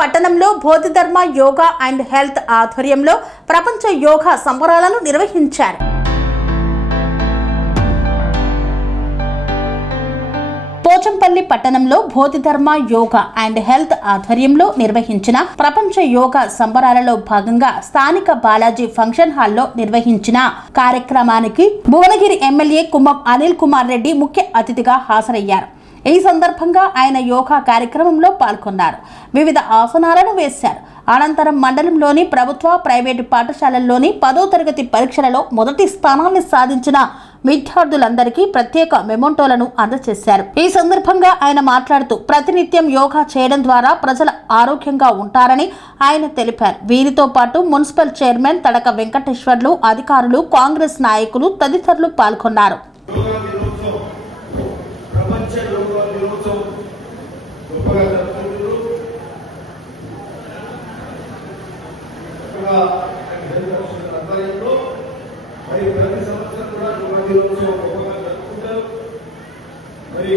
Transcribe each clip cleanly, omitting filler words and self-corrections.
పట్టణంలో Bodhidharma yoga and health ఆధ్వర్యంలో ప్రపంచ యోగా సంబరాలను నిర్వహించారు. పోచంపల్లి పట్టణంలో బోధిధర్మ యోగా అండ్ హెల్త్ ఆధ్వర్యంలో నిర్వహించిన ప్రపంచ యోగా సంబరాలలో భాగంగా స్థానిక బాలాజీ ఫంక్షన్ హాల్లో నిర్వహించిన కార్యక్రమానికి భువనగిరి ఎమ్మెల్యే కుమ్మం అనిల్ కుమార్ రెడ్డి ముఖ్య అతిథిగా హాజరయ్యారు. ఈ సందర్భంగా ఆయన యోగా కార్యక్రమంలో పాల్గొన్నారు. వివిధ ఆసనాలను వేశారు. అనంతరం మండలంలోని ప్రభుత్వ ప్రైవేటు పాఠశాలల్లోని 10వ తరగతి పరీక్షలలో మొదటి స్థానాన్ని సాధించిన విద్యార్థులందరికీ ప్రత్యేక మెమోంటోలను అందజేశారు. ఈ సందర్భంగా ఆయన మాట్లాడుతూ ప్రతినిత్యం యోగా చేయడం ద్వారా ప్రజలు ఆరోగ్యంగా ఉంటారని ఆయన తెలిపారు. వీరితో పాటు మున్సిపల్ చైర్మన్ తడక వెంకటేశ్వర్లు, అధికారులు, కాంగ్రెస్ నాయకులు తదితరులు పాల్గొన్నారు. మరి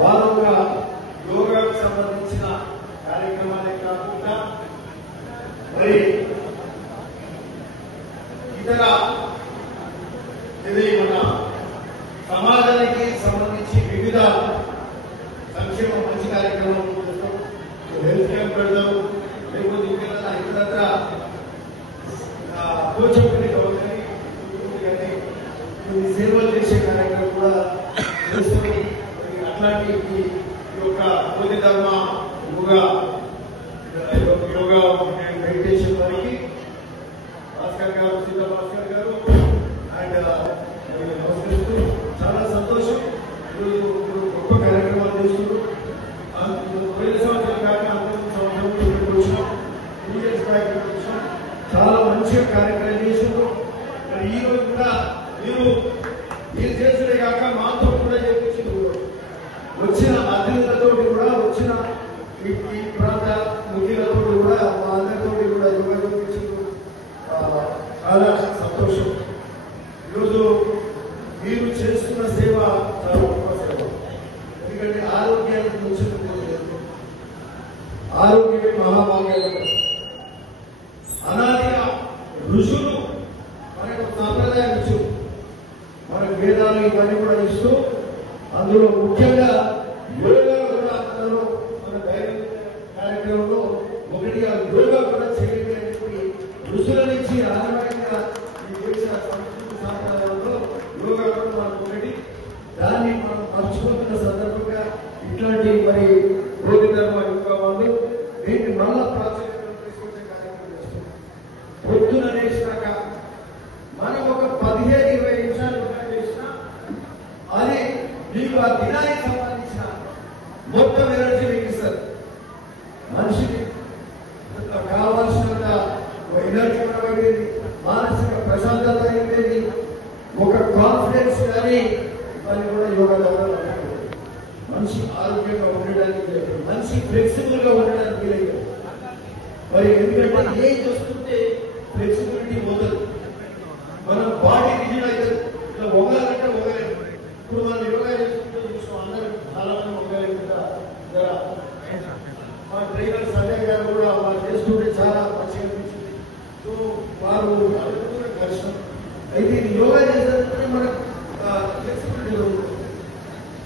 వారుగా యోగాకు సంబంధించిన కార్యక్రమాలే కాకుండా మరి ఇతర ఇది మన సమాజానికి సంబంధించి వివిధ సంక్షేమ మంచి కార్యక్రమాలు హెల్త్ క్యాంప్ పెడతారు, లేకపోతే ఇతరత్ర కోచంపల్లి కానీ సేవలు చేసే కార్యక్రమం కూడా చేస్తుంది. అట్లాంటి ఈ యొక్క బోధిధర్మ యోగా మెడిటేషన్ వారికి భాస్కర్ గారు, సీతా భాస్కర్ గారు అండ్ నమస్కరిస్తూ చాలా సంతోషం. ఈరోజు గొప్ప కార్యక్రమాలు చేస్తున్నారు. పోయిన సంవత్సరం కాక అంతకు సంవత్సరం వచ్చినాం, చాలా మంచిగా కార్యక్రమం చేస్తున్నారు. మరి ఈ రోజు కూడా మీరు చేసినే కాక మాతో కూడా చేయించారు. వచ్చిన అతిథులతో కూడా, వచ్చిన ఈ ప్రాంత ముఖ్యులతో కూడా, మా అందరితో కూడా యోగా చేయించారు. చాలా సంతోషం. ఈరోజు మీరు చేస్తున్న సేవ చాలా గొప్ప సేవ. ఎందుకంటే ఆరోగ్యానికి ముందు ఆరోగ్యమే మహాభాగ్యం. అనాదిగా ఋషులు మనకు సాంప్రదాయం ఇచ్చు, మనకు వేదాలు ఇవన్నీ కూడా ఇస్తూ, అందులో ముఖ్యంగా యోగా కూడా అందులో మన ధైర్య కార్యక్రమంలో ఒకటిగా యోగా కూడా చేయండి అని చెప్పి ఋషుల నుంచి ఆధారంగా ఈ దేశ సంస్కృతి సాంప్రదాయంలో యోగా కూడా మనకు ఒకటి. దాన్ని మనం మర్చిపోతున్న సందర్భంగా ఇట్లాంటి మరి బోధిధర్మ యోగా వాళ్ళు దీన్ని మళ్ళా ప్రాచుర్యం తీసుకొచ్చే కార్యక్రమం చేస్తున్నారు. పొద్దున లేచినాక మనం ఒక 15-20 నిమిషాలు చేసినా అది మీకు ఆ దినానికి సంబంధించిన మొత్తం ఎనర్జీ మీకు ఇస్తారు. మనిషికి కావాల్సినంత ఎనర్జీ ఉండేది, మానసిక ప్రశాంతత అయిపోయింది, ఒక కాన్ఫిడెన్స్ కానీ ఇవన్నీ కూడా యోగా ద్వారా మనిషి ఆరోగ్యంగా ఉండడానికి, మనిషి ఫ్లెక్సిబుల్ గా ఉండడానికి వీలయ్యారు. మరి ఎందుకంటే ఏం చూస్తుంటే ఫ్లెక్సిబిలిటీ పోతుంది, మన బాడీ రిజిడ్ అవుతుంది. ఇట్లా వంగాలంటే వంగలేదు. ఇప్పుడు మనం యోగా చేసుకుంటూ చూస్తాం, అందరూ చాలా మంది వంగలేకుండా. మా ట్రైనర్ సంజయ్ గారు కూడా వాళ్ళు చేస్తుంటే చాలా మంచిగా అనిపించింది. సో వారు అనుకున్న కష్టం అయితే ఇది యోగా చేసేటప్పుడు మనకు ఫ్లెక్సిబిలిటీ ఉంటుంది.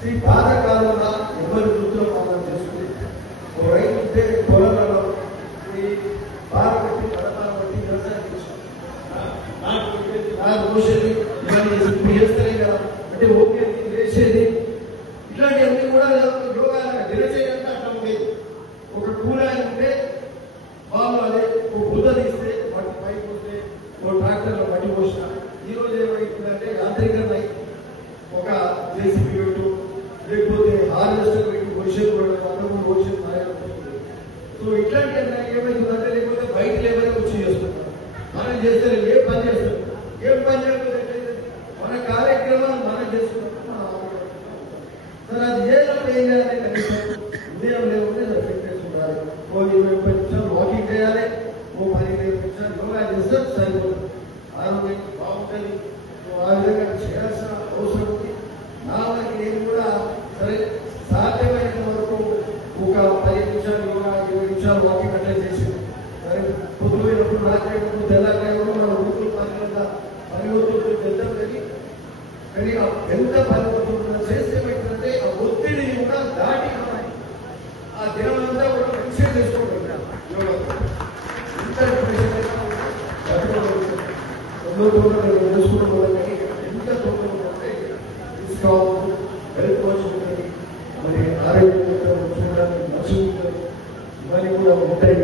ఈ పాతకాలంలో ఎవరి వృత్తిలో మనం చేసుకుని ఓ రైతు ఉంటే పొలంలో ఈ బాధ పెట్టి పడతాను బట్టి వ్యవసాయం చేసాం, నాకు పోసేది ఇవన్నీ చేస్తారే కదా అంటే ఓకే వేసేది. ఇట్లాంటివన్నీ కూడా యోగా దినచర్యంతా అట్లా ఉండేది. ఒక కూలాయి ఉంటే వాళ్ళు అదే ఓ బుద్ధ తీస్తే మట్టి పైకి వస్తే ఓ ట్రాక్టర్లో మట్టి పోసిన. ఈరోజు ఏమైతుందంటే యాంత్రీకరణ, ఒక జేసీబీ పెట్టు, లేకపోతే హార్వెస్టర్ పెట్టి భవిష్యత్తు భవిష్యత్తు నాయకుడు. సో ఇట్లాంటి ఏమైతుందంటే లేకపోతే బయట లేబర్ వచ్చి చేస్తున్నారు. మనం చేస్తే ఏ పని చేస్తాం, ఏం పని చేయకపోతే మన కార్యక్రమాలు మనం చేసుకుంటాం. సరే అది చేసినప్పుడు ఏం చేయాలి, కనీసం ఉదయం లేకపోతే ఫిట్నెస్ ఉండాలి. ఓ 20 నిమిషాలు వాకింగ్ చేయాలి, ఓ 15 నిమిషాలు యోగా చేస్తే సరిపోతుంది, ఆరోగ్యం బాగుంటుంది. ఆ విధంగా చేయాల్సిన అవసరం ఉంది. నా వరకు నేను కూడా సరే సాధ్యమైన వరకు ఒక 10 నిమిషాలు కానీ ఎంత బాధపడుతున్నా చేస్తే ఏమైతుందంటే ఆ ఒత్తిడిని కూడా దాటి ఆ దినమంతా కూడా మంచిగా చేసుకోగలుగుతాం యోగా. ఎంత తెలుసుకోవడం వల్ల ఎంత తొందరగా ఉంటే తీసుకోవాలి. హెల్త్ కోచ్ మరి ఆరోగ్యం చూడడానికి నర్సులు ఇవన్నీ కూడా ఉంటాయి.